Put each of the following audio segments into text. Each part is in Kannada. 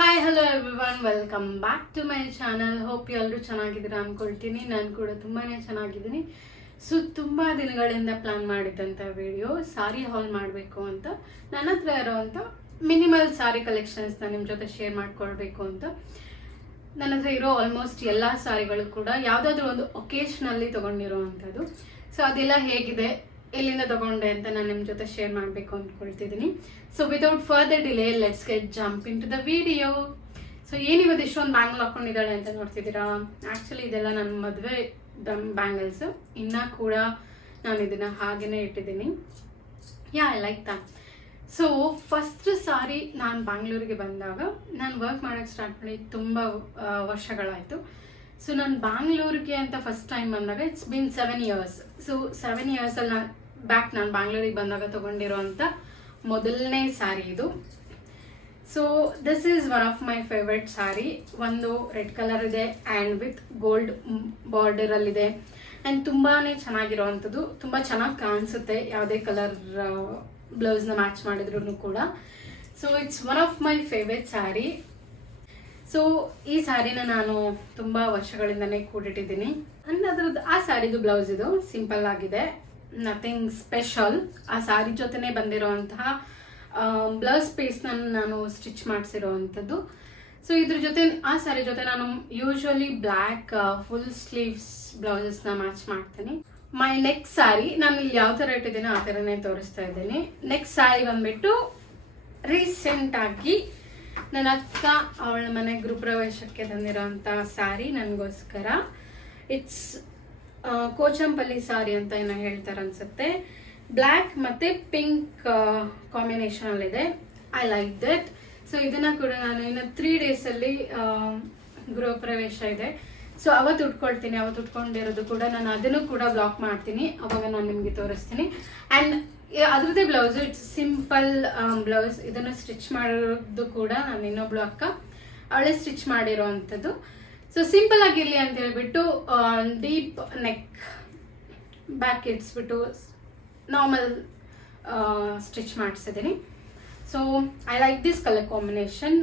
Hi hello everyone, welcome back to my channel. Hope ಎಲ್ಲರೂ ಚೆನ್ನಾಗಿದ್ದೀರಾ ಅನ್ಕೊಳ್ತೀನಿ. ನಾನು ಕೂಡ ತುಂಬಾ ಚೆನ್ನಾಗಿದ್ದೀನಿ. ಸೊ ತುಂಬ ದಿನಗಳಿಂದ ಪ್ಲಾನ್ ಮಾಡಿದ್ದಂಥ ವಿಡಿಯೋ ಸಾರಿ ಹಾಲ್ ಮಾಡಬೇಕು ಅಂತ. ನನ್ನ ಹತ್ರ ಇರೋವಂಥ ಮಿನಿಮಲ್ ಸಾರಿ ಕಲೆಕ್ಷನ್ಸ್ನ ನಿಮ್ಮ ಜೊತೆ ಶೇರ್ ಮಾಡ್ಕೊಳ್ಬೇಕು ಅಂತ. ನನ್ನ ಹತ್ರ ಇರೋ ಆಲ್ಮೋಸ್ಟ್ ಎಲ್ಲ ಸಾರಿಗಳು ಕೂಡ ಯಾವುದಾದ್ರೂ ಒಂದು ಒಕೇಶನಲ್ಲಿ ತೊಗೊಂಡಿರೋ ಅಂಥದ್ದು. ಸೊ ಅದೆಲ್ಲ ಹೇಗಿದೆ, ಎಲ್ಲಿಂದ ತಗೊಂಡೆ ಅಂತ ನಾನು ನಿಮ್ಮ ಜೊತೆ ಶೇರ್ ಮಾಡಬೇಕು ಅಂದ್ಕೊಳ್ತಿದ್ದೀನಿ. So without further delay let's get jump into the video. So ಏನಿವತ್ತು ಇಷ್ಟೊಂದು ಬ್ಯಾಂಗಲ್ ಹಾಕೊಂಡಿದ್ದಾಳೆ ಅಂತ ನೋಡ್ತಿದ್ದೀರಾ. ಆ್ಯಕ್ಚುಲಿ ಇದೆಲ್ಲ ನನ್ನ ಮದುವೆ ಬ್ಯಾಂಗಲ್ಸ್. ಇನ್ನೂ ಕೂಡ ನಾನು ಇದನ್ನು ಹಾಗೇ ಇಟ್ಟಿದ್ದೀನಿ. I like that. So first ಸಾರಿ ನಾನು ಬ್ಯಾಂಗ್ಳೂರಿಗೆ ಬಂದಾಗ ನಾನು ವರ್ಕ್ ಮಾಡೋಕ್ಕೆ ಸ್ಟಾರ್ಟ್ ಮಾಡಿ ತುಂಬ ವರ್ಷಗಳಾಯಿತು. ಸೊ ನಾನು ಬ್ಯಾಂಗ್ಳೂರಿಗೆ ಅಂತ ಫಸ್ಟ್ ಟೈಮ್ ಬಂದಾಗ ಇಟ್ಸ್ ಬಿನ್ 7 years. ಸೊ 7 yearsಲ್ಲಿ ನಾನು ಬ್ಯಾಂಗ್ಳೂರಿಗೆ ಬಂದಾಗ ತೊಗೊಂಡಿರೋಂಥ ಮೊದಲನೇ ಸ್ಯಾರಿ ಇದು. So this is one of my favourite sari. ಒಂದು ರೆಡ್ ಕಲರ್ ಇದೆ ಆ್ಯಂಡ್ ವಿತ್ ಗೋಲ್ಡ್ ಬಾರ್ಡರಲ್ಲಿದೆ ಆ್ಯಂಡ್ ತುಂಬಾ ಚೆನ್ನಾಗಿರೋವಂಥದ್ದು. ತುಂಬ ಚೆನ್ನಾಗಿ ಕಾಣಿಸುತ್ತೆ ಯಾವುದೇ ಕಲರ್ ಬ್ಲೌಸ್ನ ಮ್ಯಾಚ್ ಮಾಡಿದ್ರು ಕೂಡ. So it's one of my favourite sari. So ಈ ಸ್ಯಾರಿನ ನಾನು ತುಂಬ ವರ್ಷಗಳಿಂದನೇ ಕೂಡಿಟ್ಟಿದ್ದೀನಿ. ಅದರದ್ದು ಆ ಸ್ಯಾರಿದು ಬ್ಲೌಸ್ ಇದು ಸಿಂಪಲ್ ಆಗಿದೆ, ನಥಿಂಗ್ ಸ್ಪೆಷಲ್. ಆ ಸ್ಯಾರಿ ಜೊತೆನೇ ಬಂದಿರೋಂತಹ ಬ್ಲೌಸ್ ಪೀಸ್ನ ನಾನು ಸ್ಟಿಚ್ ಮಾಡಿಸಿರೋ ಅಂಥದ್ದು. ಸೊ ಇದ್ರ ಜೊತೆ ಆ ಸ್ಯಾರಿ ಜೊತೆ ನಾನು ಯೂಶ್ವಲಿ ಬ್ಲ್ಯಾಕ್ ಫುಲ್ ಸ್ಲೀವ್ಸ್ ಬ್ಲೌಸಸ್ನ ಮ್ಯಾಚ್ ಮಾಡ್ತೀನಿ. ಮೈ ನೆಕ್ಸ್ಟ್ ಸ್ಯಾರಿ ನಾನು ಇಲ್ಲಿ ಯಾವ ಥರ ಇಟ್ಟಿದ್ದೀನೋ ಆ ಥರನೇ ತೋರಿಸ್ತಾ ಇದ್ದೀನಿ. ನೆಕ್ಸ್ಟ್ ಸ್ಯಾರಿ ಬಂದ್ಬಿಟ್ಟು ರೀಸೆಂಟ್ ಆಗಿ ನನ್ನ ಅಕ್ಕ ಅವಳ ಮನೆ ಗೃಹಪ್ರವೇಶಕ್ಕೆ ತಂದಿರೋಂಥ ಸ್ಯಾರಿ ನನಗೋಸ್ಕರ. ಇಟ್ಸ್ ಕೋಚಂಪಲ್ಲಿ ಸಾರಿ ಅಂತ ಏನೋ ಹೇಳ್ತಾರೆ ಅನ್ಸುತ್ತೆ. ಬ್ಲ್ಯಾಕ್ ಮತ್ತೆ ಪಿಂಕ್ ಕಾಂಬಿನೇಷನಲ್ಲಿದೆ. I like that. ಸೊ ಇದನ್ನ ಕೂಡ ನಾನು ಇನ್ನು 3 daysಲ್ಲಿ ಗೃಹ ಪ್ರವೇಶ ಇದೆ. ಸೊ ಅವತ್ತು ಉಟ್ಕೊಳ್ತೀನಿ. ಅವತ್ತು ಉಟ್ಕೊಂಡಿರೋದು ಕೂಡ ನಾನು ಅದನ್ನು ಕೂಡ ಬ್ಲಾಕ್ ಮಾಡ್ತೀನಿ, ಅವಾಗ ನಾನು ನಿಮಗೆ ತೋರಿಸ್ತೀನಿ. ಆ್ಯಂಡ್ ಅದ್ರದ್ದೇ ಬ್ಲೌಸ್, ಇಟ್ಸ್ ಸಿಂಪಲ್ ಬ್ಲೌಸ್. ಇದನ್ನು ಸ್ಟಿಚ್ ಮಾಡೋದು ಕೂಡ ನಾನು ಇನ್ನೊಬ್ಳು ಅಕ್ಕ ಅವಳೇ ಸ್ಟಿಚ್ ಮಾಡಿರೋ ಅಂಥದ್ದು. ಸೊ ಸಿಂಪಲ್ ಆಗಿರಲಿ ಅಂತ ಹೇಳ್ಬಿಟ್ಟು ಡೀಪ್ ನೆಕ್ ಬ್ಯಾಕ್ ಇಡ್ಸ್ಬಿಟ್ಟು ನಾರ್ಮಲ್ ಸ್ಟಿಚ್ ಮಾಡಿಸಿದ್ದೀನಿ. So I like this colour combination.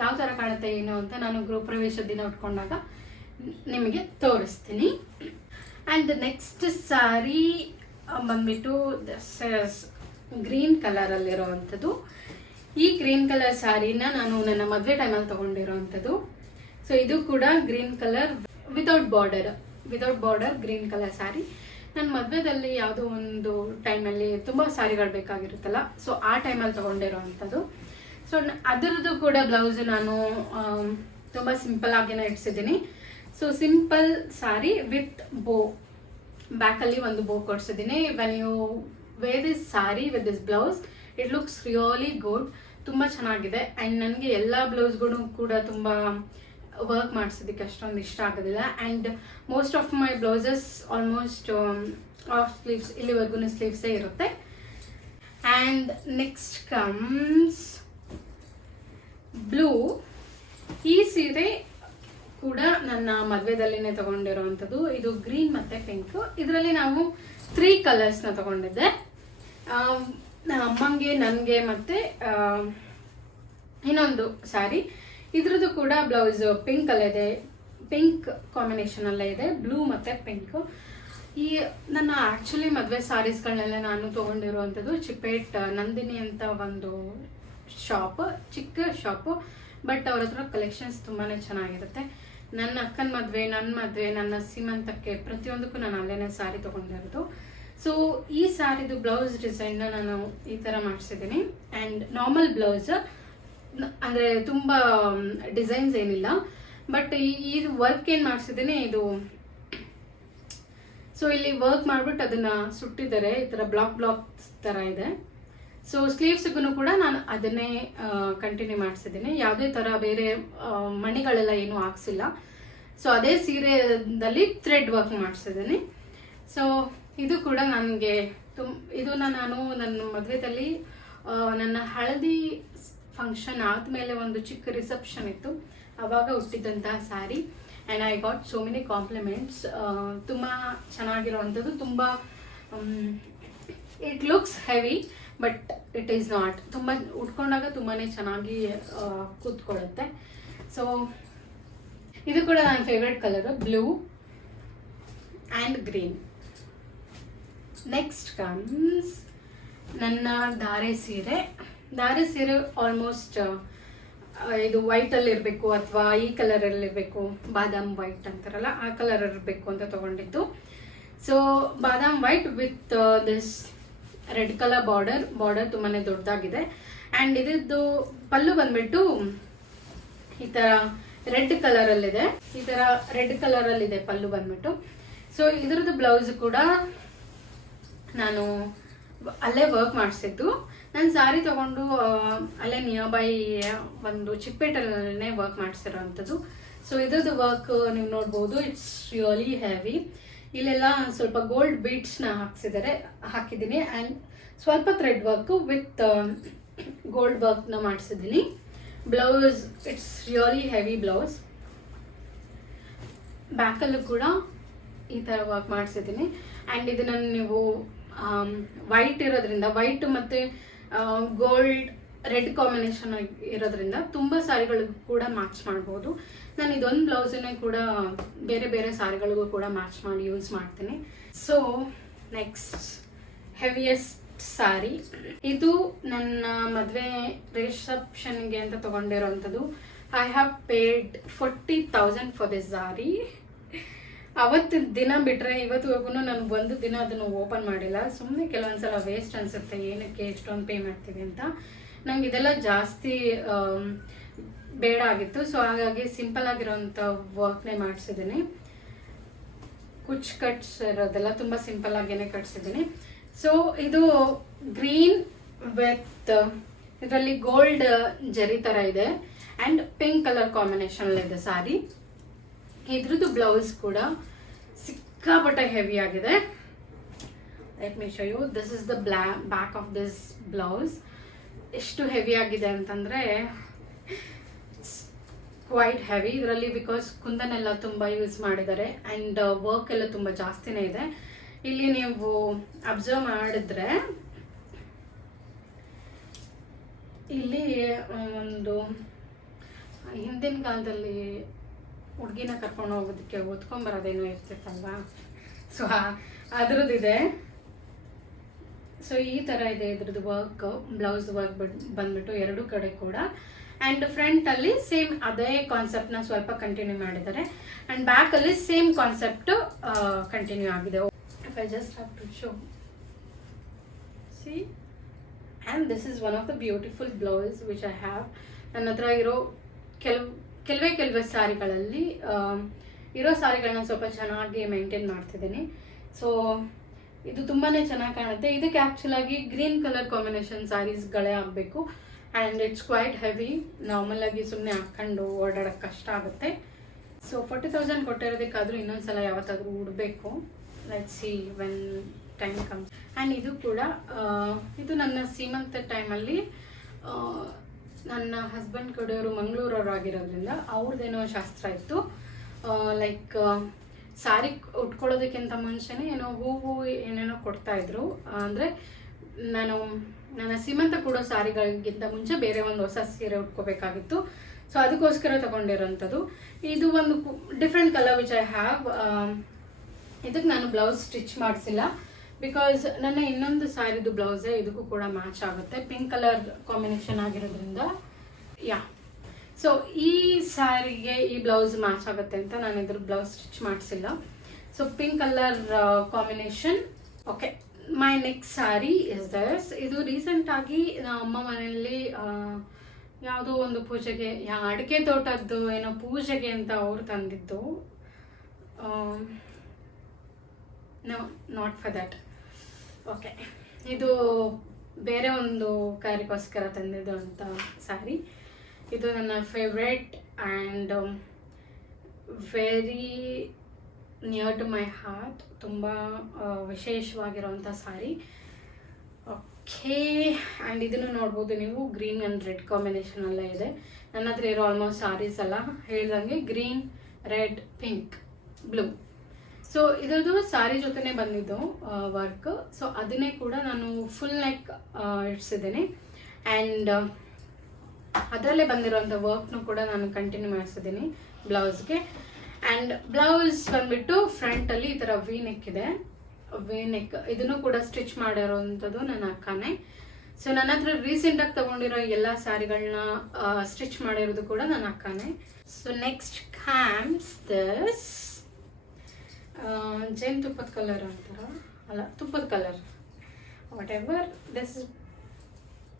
ಯಾವ ಥರ ಕಾಣುತ್ತೆ ಏನು ಅಂತ ನಾನು ಗೃಹ ಪ್ರವೇಶದ ದಿನ ಉಟ್ಕೊಂಡಾಗ ನಿಮಗೆ ತೋರಿಸ್ತೀನಿ. ಆ್ಯಂಡ್ ನೆಕ್ಸ್ಟ್ ಸ್ಯಾರಿ ಬಂದ್ಬಿಟ್ಟು ಗ್ರೀನ್ ಕಲರಲ್ಲಿರೋ ಅಂಥದ್ದು. ಈ ಗ್ರೀನ್ ಕಲರ್ ಸ್ಯಾರಿನ ನಾನು ನನ್ನ ಮದುವೆ ಟೈಮಲ್ಲಿ ತೊಗೊಂಡಿರೋ ಅಂಥದ್ದು. ಸೊ ಇದು ಕೂಡ green colour without border green colour sari. ನನ್ನ ಮದುವೆದಲ್ಲಿ ಯಾವುದೋ ಒಂದು ಟೈಮಲ್ಲಿ ತುಂಬ ಸ್ಯಾರಿಗಳು ಬೇಕಾಗಿರುತ್ತಲ್ಲ, ಸೊ ಆ ಟೈಮಲ್ಲಿ ತೊಗೊಂಡಿರೋ ಅಂಥದ್ದು. ಸೊ ಅದರದ್ದು ಕೂಡ ಬ್ಲೌಸು ನಾನು ತುಂಬ ಸಿಂಪಲ್ ಆಗಿನೇ ಇಡ್ಸಿದ್ದೀನಿ. So simple sari with bow, ಬ್ಯಾಕಲ್ಲಿ ಒಂದು ಬೋ ಕೊಡ್ಸಿದ್ದೀನಿ. When you wear this sari with this blouse it looks really good. ತುಂಬ ಚೆನ್ನಾಗಿದೆ. ಆ್ಯಂಡ್ ನನಗೆ ಎಲ್ಲ ಬ್ಲೌಸ್ಗಳು ಕೂಡ ತುಂಬ ವರ್ಕ್ ಮಾಡಿಸೋದಕ್ಕೆ ಅಷ್ಟೊಂದು ಇಷ್ಟ ಆಗೋದಿಲ್ಲ. And most of my blouses almost of sleeves, ಇಲ್ಲಿವರೆಗೂ ಸ್ಲೀವ್ಸೇ ಇರುತ್ತೆ. And next comes blue. ಈ ಸೀರೆ ಕೂಡ ನನ್ನ ಮದುವೆದಲ್ಲಿನೇ ತಗೊಂಡಿರೋವಂಥದ್ದು. ಇದು ಗ್ರೀನ್ ಮತ್ತು ಪಿಂಕ್. ಇದರಲ್ಲಿ ನಾವು 3 ಕಲರ್ಸ್ನ ತಗೊಂಡಿದ್ದೆ. ನನ್ನ ಅಮ್ಮಂಗೆ, ನನಗೆ ಮತ್ತು ಇನ್ನೊಂದು ಸ್ಯಾರಿ. ಇದ್ರದ್ದು ಕೂಡ ಬ್ಲೌಸ್ ಪಿಂಕ್ ಅಲ್ಲಿದೆ, ಪಿಂಕ್ ಕಾಂಬಿನೇಷನಲ್ಲೇ ಇದೆ, ಬ್ಲೂ ಮತ್ತು ಪಿಂಕ್. ಈ ನನ್ನ ಆ್ಯಕ್ಚುಲಿ ಮದುವೆ ಸ್ಯಾರೀಸ್ಗಳನ್ನೆಲ್ಲ ನಾನು ತೊಗೊಂಡಿರುವಂಥದ್ದು ಚಿಕ್ಕಪೇಟ್ ನಂದಿನಿ ಅಂತ ಒಂದು ಶಾಪ್, ಚಿಕ್ಕ ಶಾಪು. ಬಟ್ ಅವ್ರ ಹತ್ರ ಕಲೆಕ್ಷನ್ಸ್ ತುಂಬಾ ಚೆನ್ನಾಗಿರುತ್ತೆ. ನನ್ನ ಅಕ್ಕನ ಮದುವೆ, ನನ್ನ ಮದುವೆ, ನನ್ನ ಸೀಮಂತಕ್ಕೆ ಪ್ರತಿಯೊಂದಕ್ಕೂ ನಾನು ಅಲ್ಲೇನೇ ಸ್ಯಾರಿ ತೊಗೊಂಡಿರೋದು. ಸೊ ಈ ಸ್ಯಾರಿದು ಬ್ಲೌಸ್ ಡಿಸೈನ್ನ ನಾನು ಈ ಥರ ಮಾಡಿಸಿದ್ದೀನಿ. ಆ್ಯಂಡ್ ನಾರ್ಮಲ್ ಬ್ಲೌಸ್, ಅಂದರೆ ತುಂಬ ಡಿಸೈನ್ಸ್ ಏನಿಲ್ಲ. ಬಟ್ ಇದು ವರ್ಕ್ ಏನು ಮಾಡಿಸಿದ್ದೀನಿ ಇದು. ಸೊ ಇಲ್ಲಿ ವರ್ಕ್ ಮಾಡಿಬಿಟ್ಟು ಅದನ್ನು ಸುಟ್ಟಿದ್ದಾರೆ, ಈ ಥರ ಬ್ಲಾಕ್ ಥರ ಇದೆ. ಸೊ ಸ್ಲೀವ್ಸ್ಗೂ ಕೂಡ ನಾನು ಅದನ್ನೇ ಕಂಟಿನ್ಯೂ ಮಾಡಿಸಿದ್ದೀನಿ. ಯಾವುದೇ ಥರ ಬೇರೆ ಮಣಿಗಳೆಲ್ಲ ಏನೂ ಹಾಕ್ಸಿಲ್ಲ. ಸೊ ಅದೇ ಸೀರೆದಲ್ಲಿ ಥ್ರೆಡ್ ವರ್ಕ್ ಮಾಡಿಸಿದ್ದೀನಿ. ಸೊ ಇದು ಕೂಡ ನನಗೆ ಇದನ್ನ ನಾನು ನನ್ನ ಮದುವೆದಲ್ಲಿ ನನ್ನ ಹಳದಿ ಫಂಕ್ಷನ್ ಆದಮೇಲೆ ಒಂದು ಚಿಕ್ಕ ರಿಸೆಪ್ಷನ್ ಇತ್ತು, ಆವಾಗ ಹುಟ್ಟಿದಂತಹ sari. And I got so many compliments. ತುಂಬ ಚೆನ್ನಾಗಿರೋವಂಥದ್ದು. ತುಂಬ it looks heavy but it is not. ತುಂಬ ಉಟ್ಕೊಂಡಾಗ ತುಂಬಾ ಚೆನ್ನಾಗಿ ಕೂತ್ಕೊಳ್ಳುತ್ತೆ. ಸೊ ಇದು ಕೂಡ ನನ್ನ favourite colour, blue and green. Next comes ನನ್ನ ಧಾರೆ ಸೀರೆ. ಧಾರೆ ಸೀರೆ ಆಲ್ಮೋಸ್ಟ್ ಇದು ವೈಟಲ್ಲಿ ಇರಬೇಕು ಅಥವಾ ಈ ಕಲರಲ್ಲಿ ಇರಬೇಕು, ಬಾದಾಮ್ ವೈಟ್ ಅಂತಾರಲ್ಲ ಆ ಕಲರ್ ಇರಬೇಕು ಅಂತ ತಗೊಂಡಿದ್ದು. So badam white with this red colour border ತುಂಬಾ ದೊಡ್ಡದಾಗಿದೆ. ಆ್ಯಂಡ್ ಇದ್ರದ್ದು ಪಲ್ಲು ಬಂದ್ಬಿಟ್ಟು ಈ ಥರ ರೆಡ್ ಕಲರಲ್ಲಿದೆ, ಈ ಥರ ರೆಡ್ ಕಲರಲ್ಲಿದೆ ಪಲ್ಲು ಬಂದ್ಬಿಟ್ಟು. ಸೊ ಇದ್ರದ್ದು ಬ್ಲೌಸ್ ಕೂಡ ನಾನು ಅಲ್ಲೇ ವರ್ಕ್ ಮಾಡಿಸಿದ್ದು. ನಾನು ಸಾರಿ ತಗೊಂಡು ಅಲ್ಲೇ ನಿಯರ್ ಬೈ ಒಂದು ಚಿಕ್ಕಪೇಟೆಲ್ಲೇ ವರ್ಕ್ ಮಾಡಿಸಿರೋವಂಥದ್ದು. ಸೊ ಇದ್ರದ್ದು ವರ್ಕ್ ನೀವು ನೋಡ್ಬೋದು, ಇಟ್ಸ್ ರಿಯಲಿ ಹೆವಿ. ಇಲ್ಲೆಲ್ಲ ಸ್ವಲ್ಪ ಗೋಲ್ಡ್ ಬೀಡ್ಸ್ನ ಹಾಕಿದ್ದೀನಿ ಆ್ಯಂಡ್ ಸ್ವಲ್ಪ ಥ್ರೆಡ್ ವರ್ಕ್ ವಿತ್ ಗೋಲ್ಡ್ ವರ್ಕ್ನ ಮಾಡಿಸಿದ್ದೀನಿ. Blouse it's really heavy blouse. ಬ್ಯಾಕಲ್ಲೂ ಕೂಡ ಈ ಥರ ವರ್ಕ್ ಮಾಡಿಸಿದ್ದೀನಿ. ಆ್ಯಂಡ್ ಇದನ್ನು ನೀವು ವೈಟ್ ಇರೋದ್ರಿಂದ, ವೈಟ್ ಮತ್ತು ಗೋಲ್ಡ್ ರೆಡ್ ಕಾಂಬಿನೇಷನ್ ಇರೋದ್ರಿಂದ ತುಂಬ ಸಾರಿಗಳಿಗೂ ಕೂಡ ಮ್ಯಾಚ್ ಮಾಡ್ಬೋದು. ನಾನು ಇದೊಂದು ಬ್ಲೌಸನ್ನೇ ಕೂಡ ಬೇರೆ ಬೇರೆ ಸಾರಿಗಳಿಗೂ ಕೂಡ ಮ್ಯಾಚ್ ಮಾಡಿ ಯೂಸ್ ಮಾಡ್ತೀನಿ. ಸೊ ನೆಕ್ಸ್ಟ್ ಹೆವಿಯೆಸ್ಟ್ ಸಾರಿ, ಇದು ನನ್ನ ಮದುವೆ ರಿಸೆಪ್ಷನ್ಗೆ ಅಂತ ತಗೊಂಡಿರೋವಂಥದ್ದು. I have paid 40,000 for this sari. ಅವತ್ತು ದಿನ ಬಿಟ್ಟರೆ ಇವತ್ತುವರೆಗೂ ನಾನು ಒಂದು ದಿನ ಅದನ್ನು ಓಪನ್ ಮಾಡಿಲ್ಲ. ಸುಮ್ಮನೆ ಕೆಲವೊಂದ್ಸಲ ವೇಸ್ಟ್ ಅನಿಸುತ್ತೆ, ಏನಕ್ಕೆ ಎಷ್ಟೊಂದು ಪೇ ಮಾಡ್ತೀವಿ ಅಂತ. ನಂಗೆ ಇದೆಲ್ಲ ಜಾಸ್ತಿ ಬೇಡ ಆಗಿತ್ತು. ಸೊ ಹಾಗಾಗಿ ಸಿಂಪಲ್ ಆಗಿರೋಂಥ ವರ್ಕ್ನೇ ಮಾಡಿಸಿದ್ದೀನಿ. ಕುಚ್ ಕಟ್ಸ್ ಇರೋದೆಲ್ಲ ತುಂಬ ಸಿಂಪಲ್ ಆಗೇನೆ ಕಟ್ಸಿದ್ದೀನಿ. ಸೊ ಇದು ಗ್ರೀನ್ ವಿತ್ ಇದರಲ್ಲಿ ಗೋಲ್ಡ್ ಜರಿ ಥರ ಇದೆ ಆ್ಯಂಡ್ ಪಿಂಕ್ ಕಲರ್ ಕಾಂಬಿನೇಷನ್ ಇದೆ ಸಾರಿ. ಇದ್ರದ್ದು ಬ್ಲೌಸ್ ಕೂಡ ಸಿಕ್ಕಾಪಟ್ಟೆ ಹೆವಿ ಆಗಿದೆ. Let me show you. This is the back of this blouse. ಎಷ್ಟು ಹೆವಿ ಆಗಿದೆ ಅಂತಂದರೆ ಕ್ವೈಟ್ ಹೆವಿ. ಇದರಲ್ಲಿ ಬಿಕಾಸ್ ಕುಂದನೆಲ್ಲ ತುಂಬ ಯೂಸ್ ಮಾಡಿದ್ದಾರೆ ಆ್ಯಂಡ್ ವರ್ಕ್ ಎಲ್ಲ ತುಂಬ ಜಾಸ್ತಿನೇ ಇದೆ. ಇಲ್ಲಿ ನೀವು ಅಬ್ಸರ್ವ್ ಮಾಡಿದ್ರೆ ಇಲ್ಲಿ ಒಂದು ಹಿಂದಿನ ಕಾಲದಲ್ಲಿ ಹುಡುಗಿನ ಕರ್ಕೊಂಡು ಹೋಗೋದಕ್ಕೆ ಓದ್ಕೊಂಬರೋದೇನೋ ಇರ್ತಿತ್ತಲ್ವಾ, ಸೊ ಅದ್ರದ್ದಿದೆ. ಸೊ ಈ ಥರ ಇದೆ ಇದ್ರದ್ದು ವರ್ಕ್, ಬ್ಲೌಸ್ ವರ್ಕ್ ಬಂದ್ಬಿಟ್ಟು ಎರಡು ಕಡೆ ಕೂಡ. ಆ್ಯಂಡ್ ಫ್ರಂಟಲ್ಲಿ ಸೇಮ್ ಅದೇ ಕಾನ್ಸೆಪ್ಟ್ನ ಸ್ವಲ್ಪ ಕಂಟಿನ್ಯೂ ಮಾಡಿದ್ದಾರೆ ಆ್ಯಂಡ್ ಬ್ಯಾಕಲ್ಲಿ ಸೇಮ್ ಕಾನ್ಸೆಪ್ಟು ಕಂಟಿನ್ಯೂ ಆಗಿದೆ. If I just have to show see. And this is one of the beautiful blouse which I have. ನನ್ನ ಹತ್ರ ಇರೋ ಕೆಲವೇ ಸಾರಿಗಳಲ್ಲಿ ಇರೋ ಸಾರಿಗಳನ್ನ ಸ್ವಲ್ಪ ಚೆನ್ನಾಗಿ ಮೇಂಟೈನ್ ಮಾಡ್ತಿದ್ದೀನಿ. ಸೊ ಇದು ತುಂಬಾ ಚೆನ್ನಾಗಿ ಕಾಣುತ್ತೆ. ಇದಕ್ಕೆ ಆ್ಯಕ್ಚುಲಾಗಿ ಗ್ರೀನ್ ಕಲರ್ ಕಾಂಬಿನೇಷನ್ ಸ್ಯಾರೀಸ್ಗಳೇ ಆಗಬೇಕು ಆ್ಯಂಡ್ ಇಟ್ಸ್ ಕ್ವೈಟ್ ಹೆವಿ. ನಾರ್ಮಲಾಗಿ ಸುಮ್ಮನೆ ಹಾಕ್ಕೊಂಡು ಓಡಾಡೋಕ್ಕೆ ಕಷ್ಟ ಆಗುತ್ತೆ. ಸೊ 40,000 ಕೊಟ್ಟಿರೋದಕ್ಕಾದರೂ ಇನ್ನೊಂದ್ಸಲ ಯಾವತ್ತಾದರೂ ಉಡಬೇಕು. Let's see when time comes. And ಇದು ಕೂಡ ಇದು ನನ್ನ ಸೀಮಂತ ಟೈಮಲ್ಲಿ ನನ್ನ ಹಸ್ಬೆಂಡ್ ಕಡೆಯವರು ಮಂಗಳೂರವ್ರು ಆಗಿರೋದ್ರಿಂದ ಅವ್ರದ್ದೇನೋ ಶಾಸ್ತ್ರ ಇತ್ತು. ಲೈಕ್ ಸಾರಿ ಉಟ್ಕೊಳ್ಳೋದಕ್ಕಿಂತ ಮುಂಚೆನೇ ಏನೋ ಹೂವು ಏನೇನೋ ಕೊಡ್ತಾಯಿದ್ರು. ಅಂದರೆ ನನ್ನ ಸೀಮಂತ ಕೊಡೋ ಸಾರಿಗಳಿಗಿಂತ ಮುಂಚೆ ಬೇರೆ ಒಂದು ಹೊಸ ಸೀರೆ ಉಟ್ಕೋಬೇಕಾಗಿತ್ತು. ಸೊ ಅದಕ್ಕೋಸ್ಕರ ತಗೊಂಡಿರೋಂಥದ್ದು. ಇದು ಒಂದು different colour which I have. ಇದಕ್ಕೆ ನಾನು ಬ್ಲೌಸ್ ಸ್ಟಿಚ್ ಮಾಡಿಸಿಲ್ಲ ಬಿಕಾಸ್ ನನ್ನ ಇನ್ನೊಂದು ಸಾರಿದು ಬ್ಲೌಸೇ ಇದಕ್ಕೂ ಕೂಡ ಮ್ಯಾಚ್ ಆಗುತ್ತೆ. ಪಿಂಕ್ ಕಲರ್ ಕಾಂಬಿನೇಷನ್ ಆಗಿರೋದ್ರಿಂದ ಯಾ. ಸೊ ಈ ಸ್ಯಾರಿಗೆ ಈ ಬ್ಲೌಸ್ ಮ್ಯಾಚ್ ಆಗುತ್ತೆ ಅಂತ ನಾನು ಇದ್ರ ಬ್ಲೌಸ್ ಸ್ಟಿಚ್ ಮಾಡಿಸಿಲ್ಲ. So pink colour combination. Okay, my next sari is this. ಇದು ರೀಸೆಂಟಾಗಿ ನಮ್ಮ ಅಮ್ಮ ಮನೆಯಲ್ಲಿ ಯಾವುದೋ ಒಂದು ಪೂಜೆಗೆ, ಅಡಿಕೆ ತೋಟದ್ದು ಏನೋ ಪೂಜೆಗೆ ಅಂತ ಅವ್ರು ತಂದಿದ್ದು. No, not for that. Okay, ಇದು ಬೇರೆ ಒಂದು ಕಾರ್ಯಕ್ಕೋಸ್ಕರ ತಂದಿದ್ದು ಅಂತ ಸ್ಯಾರಿ. ಇದು ನನ್ನ favourite and very near to my heart. ತುಂಬ ವಿಶೇಷವಾಗಿರೋವಂಥ ಸ್ಯಾರಿ. ಓಕೆ, ಆ್ಯಂಡ್ ಇದನ್ನು ನೋಡ್ಬೋದು ನೀವು, ಗ್ರೀನ್ ಆ್ಯಂಡ್ ರೆಡ್ ಕಾಂಬಿನೇಷನಲ್ಲೇ ಇದೆ. ನನ್ನ ಹತ್ರ ಇರೋ ಆಲ್ಮೋಸ್ಟ್ ಸ್ಯಾರೀಸ್ ಎಲ್ಲ ಹೇಳ್ದಂಗೆ green, red, pink, blue. So ಇದ್ರದ್ದು ಸಾರಿ ಜೊತೆನೆ ಬಂದಿದ್ದು ವರ್ಕ್. ಸೊ ಅದನ್ನೇ ಕೂಡ ನಾನು ಫುಲ್ ನೆಕ್ ಇಡ್ಸಿದ್ದೀನಿ. ಆ್ಯಂಡ್ ಅದರಲ್ಲೇ ಬಂದಿರೋಂಥ ವರ್ಕ್ನು ಕೂಡ ನಾನು ಕಂಟಿನ್ಯೂ ಮಾಡಿಸಿದ್ದೀನಿ ಬ್ಲೌಸ್ಗೆ. ಆ್ಯಂಡ್ ಬ್ಲೌಸ್ ಬಂದ್ಬಿಟ್ಟು ಫ್ರಂಟಲ್ಲಿ ಈ ಥರ ವಿ ನೆಕ್ ಇದೆ, ವಿ ನೆಕ್. ಇದನ್ನು ಕೂಡ ಸ್ಟಿಚ್ ಮಾಡಿರೋವಂಥದ್ದು ನನ್ನ ಅಕ್ಕನೇ. ಸೊ ನನ್ನ ಹತ್ರ ರೀಸೆಂಟಾಗಿ ತಗೊಂಡಿರೋ ಎಲ್ಲ ಸ್ಯಾರಿಗಳನ್ನ ಸ್ಟಿಚ್ ಮಾಡಿರೋದು ಕೂಡ ನನ್ನ ಅಕ್ಕನೇ. ಸೊ ನೆಕ್ಸ್ಟ್ ಕಮ್ಸ್ ದಿಸ್ ಜೇನುತುಪ್ಪದ ಕಲರ್ ಅಂತಾರ, ಅಲ್ಲ ತುಪ್ಪದ ಕಲರ್, ವಾಟ್ ಎವರ್ ದಿಸ್.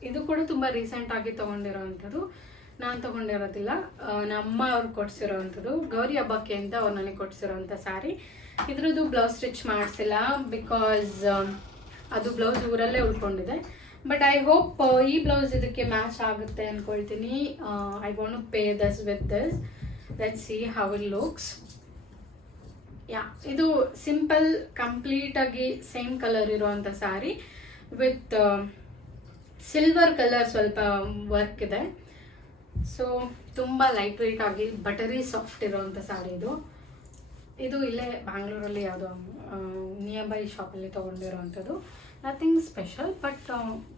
ಇದು ಕೂಡ ತುಂಬ ರೀಸೆಂಟಾಗಿ ತೊಗೊಂಡಿರೋವಂಥದ್ದು, ನಾನು ತೊಗೊಂಡಿರೋದಿಲ್ಲ. ನಮ್ಮ ಅವ್ರು ಕೊಡ್ಸಿರೋವಂಥದ್ದು ಗೌರಿ ಹಬ್ಬಕ್ಕೆ ಅಂತ ಅವ್ರು ನನಗೆ ಕೊಡ್ಸಿರೋವಂಥ ಸ್ಯಾರಿ. ಇದ್ರದ್ದು ಬ್ಲೌಸ್ ಸ್ಟಿಚ್ ಮಾಡಿಸಿಲ್ಲ ಬಿಕಾಸ್ ಅದು ಬ್ಲೌಸ್ ಊರಲ್ಲೇ ಉಳ್ಕೊಂಡಿದೆ. ಬಟ್ ಐ ಹೋಪ್ ಈ ಬ್ಲೌಸ್ ಇದಕ್ಕೆ ಮ್ಯಾಚ್ ಆಗುತ್ತೆ ಅಂದ್ಕೊಳ್ತೀನಿ. I want to pay this with this. Let's see how it looks. Yeah, ಇದು ಸಿಂಪಲ್ ಕಂಪ್ಲೀಟಾಗಿ ಸೇಮ್ ಕಲರ್ ಇರುವಂಥ ಸ್ಯಾರಿ ವಿತ್ ಸಿಲ್ವರ್ ಕಲರ್ ಸ್ವಲ್ಪ ವರ್ಕ್ ಇದೆ. ಸೊ ತುಂಬ ಲೈಟ್ ವೆಯ್ಟ್ ಆಗಿ ಬಟರಿ ಸಾಫ್ಟ್ ಇರೋವಂಥ ಸ್ಯಾರಿ ಇದು. ಇದು ಇಲ್ಲೇ ಬ್ಯಾಂಗ್ಳೂರಲ್ಲಿ ಯಾವುದೋ ನಿಯರ್ ಬೈ ಶಾಪಲ್ಲಿ ತೊಗೊಂಡಿರೋವಂಥದ್ದು. ನಥಿಂಗ್ ಸ್ಪೆಷಲ್, ಬಟ್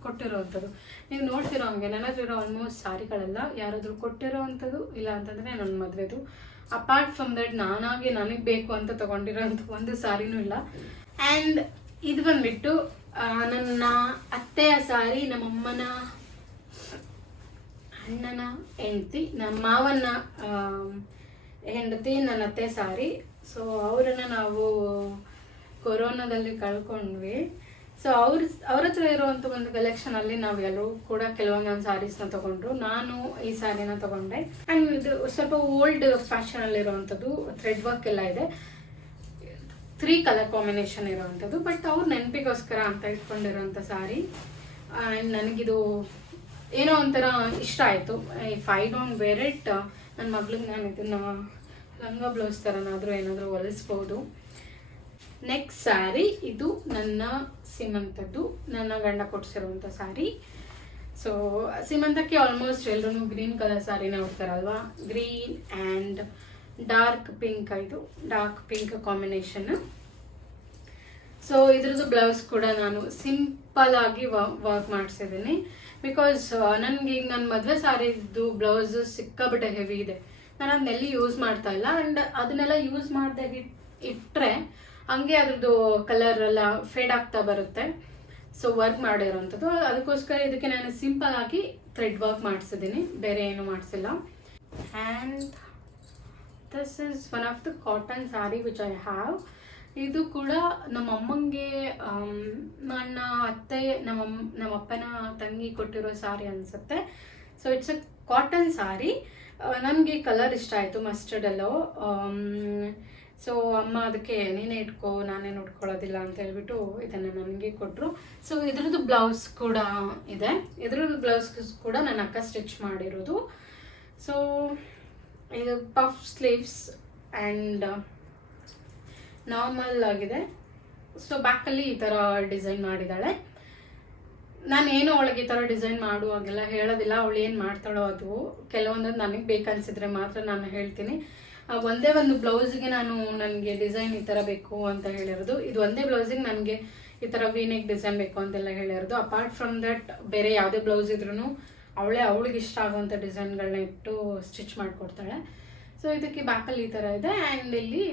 ಕೊಟ್ಟಿರೋವಂಥದ್ದು. ನೀವು ನೋಡ್ತಿರೋ ಹಂಗೆ ನನ್ನ ಹತ್ರ ಇರೋ ಆಲ್ಮೋಸ್ಟ್ ಸ್ಯಾರಿಗಳೆಲ್ಲ ಯಾರಾದರೂ ಕೊಟ್ಟಿರೋವಂಥದ್ದು, ಇಲ್ಲ ಅಂತಂದರೆ ನನ್ನ ಮದುವೆದು. ಅಪಾರ್ಟ್ ಫ್ರಮ್ ದಟ್ ನಾನಾಗಿ ನನಗೆ ಬೇಕು ಅಂತ ತೊಗೊಂಡಿರೋಂಥ ಒಂದು ಸ್ಯಾರಿನೂ ಇಲ್ಲ. ಆ್ಯಂಡ್ ಇದು ಬಂದ್ಬಿಟ್ಟು ನನ್ನ ಅತ್ತೆಯ ಸ್ಯಾರಿ, ನಮ್ಮಮ್ಮನ ಅಣ್ಣನ ಹೆಂಡತಿ, ನಮ್ಮ ಮಾವನ ಹೆಂಡತಿ, ನನ್ನ ಅತ್ತೆ ಸ್ಯಾರಿ. ಸೊ ಅವರನ್ನು ನಾವು ಕೊರೋನಾದಲ್ಲಿ ಕಳ್ಕೊಂಡ್ವಿ. ಸೊ ಅವ್ರ ಹತ್ರ ಇರುವಂಥ ಒಂದು ಕಲೆಕ್ಷನಲ್ಲಿ ನಾವು ಎಲ್ಲರೂ ಕೂಡ ಕೆಲವೊಂದೊಂದು ಸ್ಯಾರೀಸ್ನ ತೊಗೊಂಡ್ರು. ನಾನು ಈ ಸ್ಯಾರಿನ ತೊಗೊಂಡೆ. ಆ್ಯಂಡ್ ಇದು ಸ್ವಲ್ಪ ಓಲ್ಡ್ ಫ್ಯಾಷನಲ್ಲಿರುವಂಥದ್ದು, ಥ್ರೆಡ್ ವರ್ಕ್ ಎಲ್ಲ ಇದೆ, 3 ಕಲರ್ ಕಾಂಬಿನೇಷನ್ ಇರೋವಂಥದ್ದು. ಬಟ್ ಅವ್ರು ನೆನಪಿಗೋಸ್ಕರ ಅಂತ ಇಟ್ಕೊಂಡಿರೋಂಥ ಸ್ಯಾರಿ. ಆ್ಯಂಡ್ ನನಗಿದು ಏನೋ ಒಂಥರ ಇಷ್ಟ ಆಯಿತು. If I don't where it, ನನ್ನ ಮಗಳಿಗೆ ನಾನು ಇದನ್ನು ಲಂಗ ಬ್ಲೌಸ್ ಥರನಾದರೂ ಏನಾದರೂ ಹೊಲಿಸ್ಬೋದು. ನೆಕ್ಸ್ಟ್ ಸ್ಯಾರಿ ಇದು ನನ್ನ ಸೀಮಂತದ್ದು, ನನ್ನ ಗಂಡ ಕೊಡಿಸಿರುವಂಥ ಸ್ಯಾರಿ. ಸೊ ಸೀಮಂತಕ್ಕೆ ಆಲ್ಮೋಸ್ಟ್ ಎಲ್ಲರೂ ಗ್ರೀನ್ ಕಲರ್ ಸ್ಯಾರಿನೇ ಉಡ್ತಾರಲ್ವಾ, ಗ್ರೀನ್ ಆ್ಯಂಡ್ ಡಾರ್ಕ್ ಪಿಂಕ್. ಇದು ಡಾರ್ಕ್ ಪಿಂಕ್ ಕಾಂಬಿನೇಷನ್. ಸೊ ಇದ್ರದ್ದು ಬ್ಲೌಸ್ ಕೂಡ ನಾನು ಸಿಂಪಲ್ ಆಗಿ ವರ್ಕ್ ಮಾಡಿಸಿದ್ದೀನಿ. ಬಿಕಾಸ್ ನನಗೆ ಈಗ ನನ್ನ ಮದುವೆ ಸ್ಯಾರಿದು ಬ್ಲೌಸ್ ಸಿಕ್ಕಾಬಿಟ್ಟೆ ಹೆವಿ ಇದೆ. ನಾನು ಅದನ್ನೆಲ್ಲಿ ಯೂಸ್ ಮಾಡ್ತಾ ಇಲ್ಲ. ಆ್ಯಂಡ್ ಅದನ್ನೆಲ್ಲ ಯೂಸ್ ಮಾಡದೆ ಇಟ್ಟರೆ ಹಂಗೆ ಅದ್ರದ್ದು ಕಲರ್ ಎಲ್ಲ ಫೇಡ್ ಆಗ್ತಾ ಬರುತ್ತೆ. ಸೊ ವರ್ಕ್ ಮಾಡಿರೋಂಥದ್ದು, ಅದಕ್ಕೋಸ್ಕರ ಇದಕ್ಕೆ ನಾನು ಸಿಂಪಲ್ ಆಗಿ ಥ್ರೆಡ್ ವರ್ಕ್ ಮಾಡಿಸಿದ್ದೀನಿ, ಬೇರೆ ಏನು ಮಾಡಿಸಿಲ್ಲ. And this is one of the cotton sari which I have. ಇದು ಕೂಡ ನಮ್ಮಮ್ಮಂಗೆ ನನ್ನ ಅತ್ತೆ ನಮ್ಮಪ್ಪನ ತಂಗಿ ಕೊಟ್ಟಿರೋ ಸ್ಯಾರಿ ಅನಿಸುತ್ತೆ. So it's a cotton sari. ನನಗೆ ಕಲರ್ ಇಷ್ಟ ಆಯಿತು, ಮಸ್ಟರ್ಡ್ ಎಲ್ಲೋ. ಸೊ ಅಮ್ಮ ಅದಕ್ಕೆ ನೀನೇ ಇಟ್ಕೋ, ನಾನೇನು ಉಟ್ಕೊಳ್ಳೋದಿಲ್ಲ ಅಂತ ಹೇಳ್ಬಿಟ್ಟು ಇದನ್ನು ನನಗೆ ಕೊಟ್ಟರು. ಸೊ ಇದ್ರದ್ದು ಬ್ಲೌಸ್ ಕೂಡ ಇದೆ. ಇದ್ರದ್ದು ಬ್ಲೌಸ್ ಕೂಡ ನನ್ನ ಅಕ್ಕ ಸ್ಟಿಚ್ ಮಾಡಿರೋದು. ಸೊ ಇದು ಪಫ್ ಸ್ಲೀವ್ಸ್ ಆ್ಯಂಡ್ ನಾರ್ಮಲ್ ಆಗಿದೆ. ಸೊ ಬ್ಯಾಕಲ್ಲಿ ಈ ಥರ ಡಿಸೈನ್ ಮಾಡಿದ್ದಾಳೆ. ನಾನೇನು ಅವಳಿಗೆ ಈ ಥರ ಡಿಸೈನ್ ಮಾಡುವಾಗೆಲ್ಲ ಹೇಳೋದಿಲ್ಲ, ಅವಳು ಏನು ಮಾಡ್ತಾಳೋ ಅದು. ಕೆಲವೊಂದು ನನಗೆ ಬೇಕನ್ಸಿದ್ರೆ ಮಾತ್ರ ನಾನು ಹೇಳ್ತೀನಿ. ಒಂದೇ ಒಂದು ಬ್ಲೌಸ್ಗೆ ನನಗೆ ಡಿಸೈನ್ ಈ ಥರ ಬೇಕು ಅಂತ ಹೇಳಿರೋದು. ಇದು ಒಂದೇ ಬ್ಲೌಸಿಗೆ ನನಗೆ ಈ ಥರ ವೀನೆಕ್ ಡಿಸೈನ್ ಬೇಕು ಅಂತೆಲ್ಲ ಹೇಳಿರೋದು. ಅಪಾರ್ಟ್ ಫ್ರಮ್ ದಟ್ ಬೇರೆ ಯಾವುದೇ ಬ್ಲೌಸ್ ಇದ್ರೂ ಅವಳಿಗೆ ಇಷ್ಟ ಆಗುವಂಥ ಡಿಸೈನ್ಗಳನ್ನ ಇಟ್ಟು ಸ್ಟಿಚ್ ಮಾಡಿಕೊಡ್ತಾಳೆ. ಸೊ ಇದಕ್ಕೆ ಬ್ಯಾಕಲ್ಲಿ ಈ ಥರ ಇದೆ. ಆ್ಯಂಡ್ ಇಲ್ಲಿ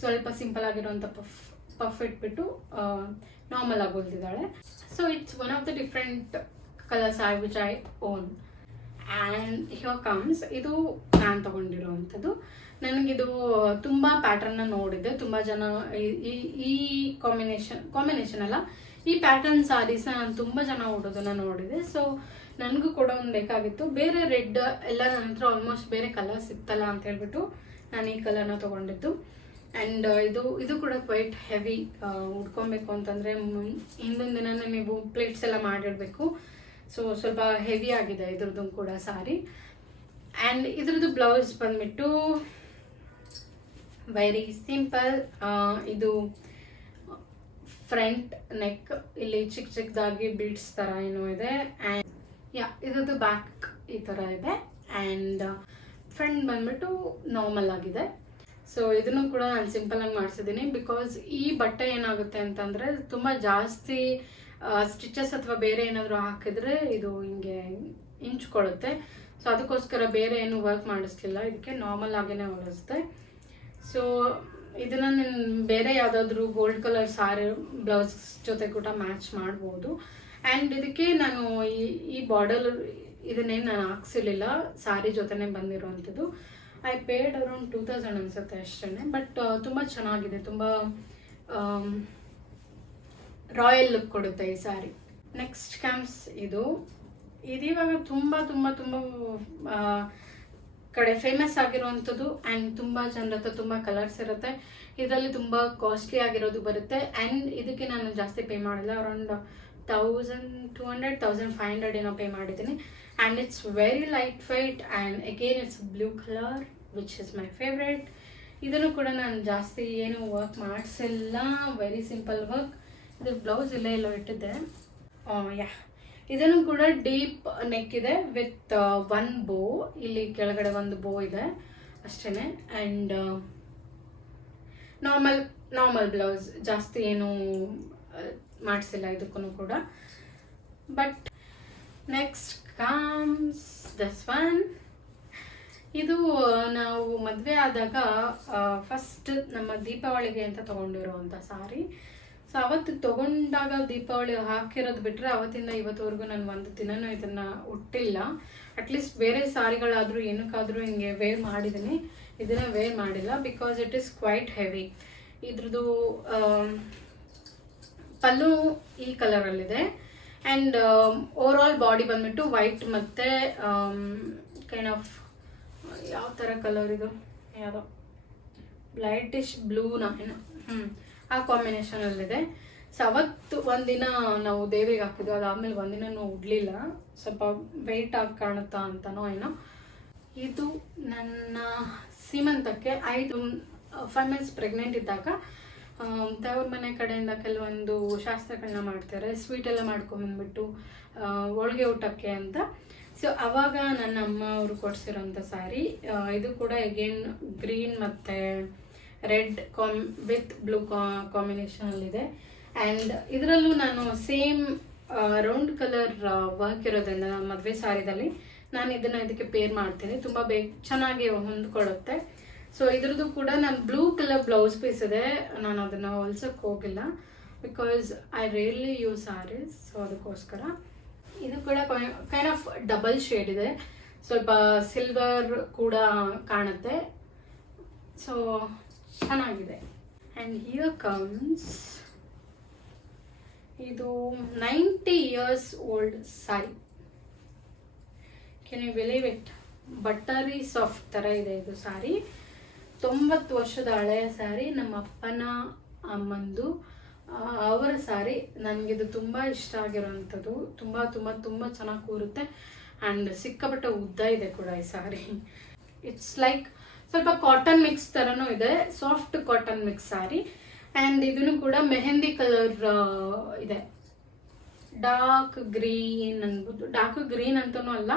ಸ್ವಲ್ಪ ಸಿಂಪಲ್ ಆಗಿರುವಂಥ ಪಫ್ ಇಟ್ಬಿಟ್ಟು ನಾರ್ಮಲ್ ಆಗಿ ಹೊಲ್ದಿದ್ದಾಳೆ. So it's one of the different colours which I own. And here comes, ಇದು ನಾನು ತೊಗೊಂಡಿರೋವಂಥದ್ದು. ನನಗಿದು ತುಂಬ ಪ್ಯಾಟರ್ನ ನೋಡಿದೆ. ತುಂಬ ಜನ ಈ ಕಾಂಬಿನೇಷನ್ ಅಲ್ಲ, ಈ ಪ್ಯಾಟರ್ನ್ ಸ್ಯಾರೀಸ್ನ ನಾನು ತುಂಬ ಜನ ಉಡೋದನ್ನು ನೋಡಿದೆ. ಸೊ ನನಗೂ ಕೂಡ ಒಂದು ಬೇಕಾಗಿತ್ತು. ಬೇರೆ ರೆಡ್ ಎಲ್ಲ ನನ್ನ ಹತ್ರ ಆಲ್ಮೋಸ್ಟ್ ಬೇರೆ ಕಲರ್ ಸಿಗ್ತಲ್ಲ ಅಂತ ಹೇಳ್ಬಿಟ್ಟು ನಾನು ಈ ಕಲರ್ನ ತೊಗೊಂಡಿದ್ದು. ಆ್ಯಂಡ್ ಇದು ಕೂಡ ಕ್ವೈಟ್ ಹೆವಿ. ಉಡ್ಕೊಬೇಕು ಅಂತಂದರೆ ಹಿಂದೊಂದು ದಿನನೇ ನೀವು ಪ್ಲೇಟ್ಸ್ ಎಲ್ಲ ಮಾಡಿಡಬೇಕು. ಸೊ ಸ್ವಲ್ಪ ಹೆವಿ ಆಗಿದೆ ಇದ್ರದ್ದು ಕೂಡ ಸ್ಯಾರಿ. ಆ್ಯಂಡ್ ಇದ್ರದ್ದು ಬ್ಲೌಸ್ ಬಂದ್ಬಿಟ್ಟು ವೆರಿ ಸಿಂಪಲ್. ಇದು ಫ್ರಂಟ್ ನೆಕ್, ಇಲ್ಲಿ ಚಿಕ್ಕ ಚಿಕ್ಕದಾಗಿ ಬೀಡ್ಸ್ ಥರ ಏನೋ ಇದೆ. ಆ್ಯಂಡ್ ಇದ್ರದ್ದು ಬ್ಯಾಕ್ ಈ ಥರ ಇದೆ. ಆ್ಯಂಡ್ ಫ್ರಂಟ್ ಬಂದ್ಬಿಟ್ಟು ನಾರ್ಮಲ್ ಆಗಿದೆ. ಸೊ ಇದನ್ನು ಕೂಡ ನಾನು ಸಿಂಪಲಾಗಿ ಮಾಡಿಸಿದ್ದೀನಿ. ಬಿಕಾಸ್ ಈ ಬಟ್ಟೆ ಏನಾಗುತ್ತೆ ಅಂತಂದರೆ ತುಂಬ ಜಾಸ್ತಿ ಸ್ಟಿಚಸ್ ಅಥವಾ ಬೇರೆ ಏನಾದರೂ ಹಾಕಿದ್ರೆ ಇದು ಹಿಂಗೆ ಇಂಚ್ಕೊಳ್ಳುತ್ತೆ. ಸೊ ಅದಕ್ಕೋಸ್ಕರ ಬೇರೆ ಏನು ವರ್ಕ್ ಮಾಡಿಸ್ಲಿಲ್ಲ, ಇದಕ್ಕೆ ನಾರ್ಮಲ್ ಆಗೇ ಹೊಲಿಸ್ದೆ. ಸೊ ಇದನ್ನು ನಾನು ಬೇರೆ ಯಾವುದಾದ್ರೂ ಗೋಲ್ಡ್ ಕಲರ್ ಸಾರಿ ಬ್ಲೌಸ್ ಜೊತೆ ಕೂಡ ಮ್ಯಾಚ್ ಮಾಡ್ಬೋದು. ಆ್ಯಂಡ್ ಇದಕ್ಕೆ ನಾನು ಈ ಬಾರ್ಡರ್ ಇದನ್ನೇನು ನಾನು ಹಾಕ್ಸಿರ್ಲಿಲ್ಲ, ಸಾರಿ ಜೊತೆನೇ ಬಂದಿರೋವಂಥದ್ದು. ಐ ಪೇಡ್ ಅರೌಂಡ್ 2000 ಅನಿಸುತ್ತೆ ಅಷ್ಟೇ. ಬಟ್ ತುಂಬ ಚೆನ್ನಾಗಿದೆ, ತುಂಬ ರಾಯಲ್ ಲುಕ್ ಕೊಡುತ್ತೆ ಈ ಸ್ಯಾರಿ. ನೆಕ್ಸ್ಟ್ ಕ್ಯಾಮ್ಸ್ ಇದಿವಾಗ ತುಂಬ ತುಂಬ ತುಂಬ ಕಡೆ ಫೇಮಸ್ ಆಗಿರುವಂಥದ್ದು. ಆ್ಯಂಡ್ ತುಂಬ ಜನರ ಹತ್ರ ತುಂಬ ಕಲರ್ಸ್ ಇರುತ್ತೆ. ಇದರಲ್ಲಿ ತುಂಬ ಕಾಸ್ಟ್ಲಿ ಆಗಿರೋದು ಬರುತ್ತೆ. ಆ್ಯಂಡ್ ಇದಕ್ಕೆ ನಾನು ಜಾಸ್ತಿ ಪೇ ಮಾಡಿಲ್ಲ, ಅರೌಂಡ್ 1200-1500 ಏನೋ ಪೇ ಮಾಡಿದ್ದೀನಿ. And it's very light white and again it's blue colour which is my favourite. ಇದನ್ನು ಕೂಡ ನಾನು ಜಾಸ್ತಿ ಏನು ವರ್ಕ್ ಮಾಡಿಸಿಲ್ಲ, ವೆರಿ ಸಿಂಪಲ್ ವರ್ಕ್. ಇದು ಬ್ಲೌಸ್ ಎಲ್ಲೋ ಇಟ್ಟಿದ್ದೆ. ಯಾ, ಇದನ್ನು ಕೂಡ ಡೀಪ್ ನೆಕ್ ಇದೆ ವಿತ್ ಒನ್ ಬೋ, ಇಲ್ಲಿ ಕೆಳಗಡೆ ಒಂದು ಬೋ ಇದೆ ಅಷ್ಟೇ. ಆ್ಯಂಡ್ ನಾರ್ಮಲ್ ಬ್ಲೌಸ್, ಜಾಸ್ತಿ ಏನು ಮಾಡಿಸಿಲ್ಲ ಇದಕ್ಕೂ ಕೂಡ. But next comes this one. ಇದು ನಾವು ಮದುವೆ ಆದಾಗ ಫಸ್ಟ್ ನಮ್ಮ ದೀಪಾವಳಿಗೆ ಅಂತ ತೊಗೊಂಡಿರೋವಂಥ ಸಾರಿ. ಸೊ ಅವತ್ತು ತೊಗೊಂಡಾಗ ದೀಪಾವಳಿ ಹಾಕಿರೋದು ಬಿಟ್ಟರೆ ಅವತ್ತಿಂದ ಇವತ್ತುವರೆಗೂ ನಾನು ಒಂದು ದಿನನೂ ಇದನ್ನು ಉಟ್ಟಿಲ್ಲ. ಅಟ್ಲೀಸ್ಟ್ ಬೇರೆ ಸಾರಿಗಳಾದರೂ ಏನಕ್ಕಾದರೂ ಹಿಂಗೆ ವೇರ್ ಮಾಡಿದ್ದೀನಿ, ಇದನ್ನು ವೇರ್ ಮಾಡಿಲ್ಲ. Because it is quite heavy. ಇದ್ರದ್ದು ಪಲ್ಲು ಈ ಕಲರಲ್ಲಿದೆ. ಆ್ಯಂಡ್ ಓವರ್ ಆಲ್ ಬಾಡಿ ಬಂದ್ಬಿಟ್ಟು ವೈಟ್ ಮತ್ತು ಕೈಂಡ್ ಆಫ್ ಯಾವ ಥರ ಕಲರ್ ಇದು, ಯಾವುದೋ ಲೈಟಿಶ್ ಬ್ಲೂನ ಏನೋ ಆ ಕಾಂಬಿನೇಷನಲ್ಲಿದೆ. ಸೊ ಅವತ್ತು ಒಂದಿನ ನಾವು ದೇವಿಗೆ ಹಾಕಿದ್ವಿ, ಅದಾದಮೇಲೆ ಒಂದಿನ ಉಡ್ಲಿಲ್ಲ, ಸ್ವಲ್ಪ ವೆಯ್ಟ್ ಆಗಿ ಕಾಣುತ್ತಾ ಅಂತನೋ ಏನೋ. ಇದು ನನ್ನ ಸೀಮಂತಕ್ಕೆ 5 months ಪ್ರೆಗ್ನೆಂಟ್ ಇದ್ದಾಗ ತವ್ರ ಮನೆ ಕಡೆಯಿಂದ ಕೆಲವೊಂದು ಶಾಸ್ತ್ರಗಳನ್ನ ಮಾಡ್ತಾರೆ, ಸ್ವೀಟ್ ಎಲ್ಲ ಮಾಡ್ಕೊಂಬಂದ್ಬಿಟ್ಟು ಹೋಳಿಗೆ ಊಟಕ್ಕೆ ಅಂತ. ಸೊ ಅವಾಗ ನನ್ನ ಅಮ್ಮ ಅವರು ಕೊಡ್ಸಿರೋಂಥ ಸ್ಯಾರಿ. ಇದು ಕೂಡ ಅಗೇನ್ ಗ್ರೀನ್ ಮತ್ತು ರೆಡ್ ವಿತ್ ಬ್ಲೂ ಕಾಂಬಿನೇಷನಲ್ಲಿದೆ. ಆ್ಯಂಡ್ ಇದರಲ್ಲೂ ನಾನು ಸೇಮ್ ರೌಂಡ್ ಕಲರ್ ವರ್ಕ್ ಇರೋದ್ರಿಂದ ನಮ್ಮ ಮದುವೆ ಸಾರಿದಲ್ಲಿ ನಾನು ಇದಕ್ಕೆ ಪೇರ್ ಮಾಡ್ತೀನಿ, ತುಂಬ ಚೆನ್ನಾಗಿ ಹೊಂದ್ಕೊಳ್ಳುತ್ತೆ. ಸೊ ಇದ್ರದ್ದು ಕೂಡ ನಾನು ಬ್ಲೂ ಕಲರ್ ಬ್ಲೌಸ್ ಪೀಸ್ ಇದೆ, ನಾನು ಅದನ್ನು ಹೊಲ್ಸೋಕ್ಕೆ ಹೋಗಿಲ್ಲ because I really use saris. So ಅದಕ್ಕೋಸ್ಕರ ಇದು ಕೂಡ ಕೈಂಡ್ ಆಫ್ ಡಬಲ್ ಶೇಡ್ ಇದೆ, ಸ್ವಲ್ಪ ಸಿಲ್ವರ್ ಕೂಡ ಕಾಣುತ್ತೆ. ಸೊ ಚೆನ್ನಾಗಿದೆ. ಆ್ಯಂಡ್ ಹಿಯರ್ ಕಮ್ಸ್, ಇದು 90 years old sari. Can you believe it? Buttery soft ಥರ ಇದೆ ಇದು ಸ್ಯಾರಿ. 90 ವರ್ಷದ ಹಳೆಯ ಸ್ಯಾರಿ, ನಮ್ಮ ಅಪ್ಪನ ಅಮ್ಮಂದು ಅವರ ಸ್ಯಾರಿ. ನನಗಿದು ತುಂಬ ಇಷ್ಟ ಆಗಿರೋವಂಥದ್ದು, ತುಂಬ ತುಂಬ ತುಂಬ ಚೆನ್ನಾಗಿ ಕೂರುತ್ತೆ. ಆ್ಯಂಡ್ ಸಿಕ್ಕಾಪಟ್ಟೆ ಉದ್ದ ಇದೆ ಕೂಡ ಈ ಸ್ಯಾರಿ. ಇಟ್ಸ್ ಲೈಕ್ ಸ್ವಲ್ಪ ಕಾಟನ್ ಮಿಕ್ಸ್ ಥರನೂ ಇದೆ, soft cotton mix sari. And ಇದನ್ನು ಕೂಡ ಮೆಹಂದಿ ಕಲರ್ ಇದೆ, ಡಾರ್ಕ್ ಗ್ರೀನ್ ಅನ್ಬೋದು. ಡಾರ್ಕ್ ಗ್ರೀನ್ ಅಂತನೂ ಅಲ್ಲ,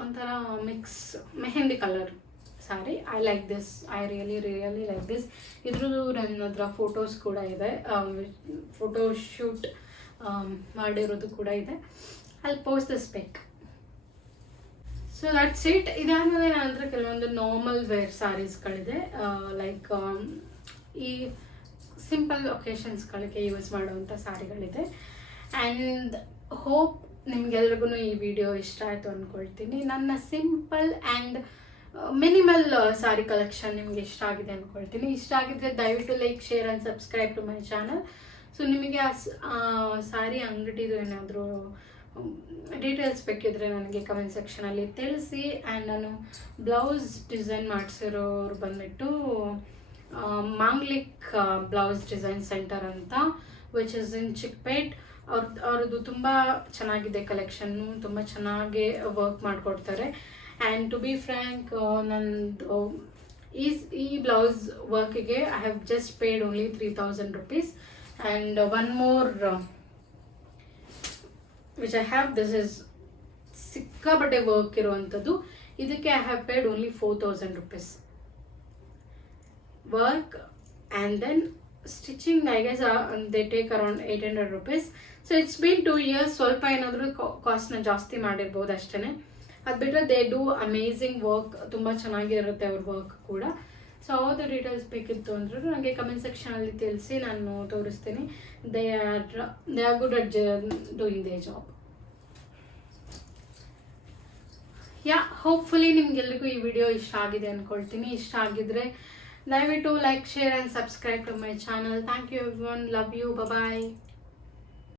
ಒಂಥರ mix mehndi colour sari. I like this, I really like this. ಇದ್ರದ್ದು ನನ್ನ ಹತ್ರ ಫೋಟೋಸ್ ಕೂಡ ಇದೆ, ಫೋಟೋ ಶೂಟ್ ಮಾಡಿರೋದು ಕೂಡ ಇದೆ. ಅಲ್ಲಿ post this pick. So that's it. ಇದಾದಮೇಲೆ ನನ್ನ ಹತ್ರ ಕೆಲವೊಂದು ನಾರ್ಮಲ್ ವೇರ್ ಸ್ಯಾರೀಸ್ಗಳಿದೆ, ಲೈಕ್ ಈ ಸಿಂಪಲ್ ಒಕೇಶನ್ಸ್ಗಳಿಗೆ ಯೂಸ್ ಮಾಡುವಂಥ ಸ್ಯಾರಿಗಳಿದೆ. ಆ್ಯಂಡ್ ಹೋಪ್ ನಿಮ್ಗೆಲ್ರಿಗೂ ಈ ವಿಡಿಯೋ ಇಷ್ಟ ಆಯಿತು ಅಂದ್ಕೊಳ್ತೀನಿ. ನನ್ನ simple and minimal sari collection ನಿಮಗೆ ಇಷ್ಟ ಆಗಿದೆ ಅಂದ್ಕೊಳ್ತೀನಿ. ಇಷ್ಟ ಆಗಿದ್ರೆ ದಯವಿಟ್ಟು like, share and subscribe to my channel. So ನಿಮಗೆ ಆ ಸ್ಯಾರಿ ಅಂಗಡಿದು ಏನಾದರೂ ಡೀಟೇಲ್ಸ್ ಬೇಕಿದ್ರೆ ನನಗೆ ಕಮೆಂಟ್ ಸೆಕ್ಷನಲ್ಲಿ ತಿಳಿಸಿ. ಆ್ಯಂಡ್ ನಾನು ಬ್ಲೌಸ್ ಡಿಸೈನ್ ಮಾಡಿಸಿರೋರು ಬಂದ್ಬಿಟ್ಟು ಮಾಂಗ್ಲಿಕ್ ಬ್ಲೌಸ್ ಡಿಸೈನ್ ಸೆಂಟರ್ ಅಂತ, ವಿಚ್ ಇಸ್ ಇನ್ ಚಿಕ್ಪೇಟ್. ಅವ್ರದ್ದು ತುಂಬ ಚೆನ್ನಾಗಿದೆ ಕಲೆಕ್ಷನ್ನು, ತುಂಬ ಚೆನ್ನಾಗಿ ವರ್ಕ್ ಮಾಡಿಕೊಡ್ತಾರೆ. ಆ್ಯಂಡ್ ಟು ಬಿ ಫ್ರ್ಯಾಂಕ್, ನಂದು ಈ ಬ್ಲೌಸ್ ವರ್ಕಿಗೆ I have just paid only 3000 rupees. And one more which I have, this is ಸಿಕ್ಕಾಪಟ್ಟೆ ವರ್ಕ್ ಇರುವಂಥದ್ದು. ಇದಕ್ಕೆ I have paid only 4000 rupees. work, and then stitching, I guess they take around 800 rupees. So it's been 2 years. ಸ್ವಲ್ಪ ಏನಾದರೂ ಕಾಸ್ಟ್ನ ಜಾಸ್ತಿ ಮಾಡಿರ್ಬೋದು ಅಷ್ಟೇ. ಅದು ಬಿಟ್ಟರೆ ದೇ ಡೂ ಅಮೇಝಿಂಗ್ ವರ್ಕ್, ತುಂಬ ಚೆನ್ನಾಗಿರುತ್ತೆ ಅವ್ರ ವರ್ಕ್ ಕೂಡ. ಸೊ ಯಾವುದು ಡೀಟೇಲ್ಸ್ ಬೇಕಿತ್ತು ಅಂದರೂ ನನಗೆ ಕಮೆಂಟ್ ಸೆಕ್ಷನಲ್ಲಿ ತಿಳಿಸಿ, ನಾನು ತೋರಿಸ್ತೀನಿ. They are good at doing their job. Hopefully ನಿಮ್ಗೆಲ್ರಿಗೂ ಈ ವಿಡಿಯೋ ಇಷ್ಟ ಆಗಿದೆ ಅಂದ್ಕೊಳ್ತೀನಿ. ಇಷ್ಟ ಆಗಿದ್ರೆ ದಯವಿಟ್ಟು like, share and subscribe to my channel. Thank you everyone. Love you. Bye.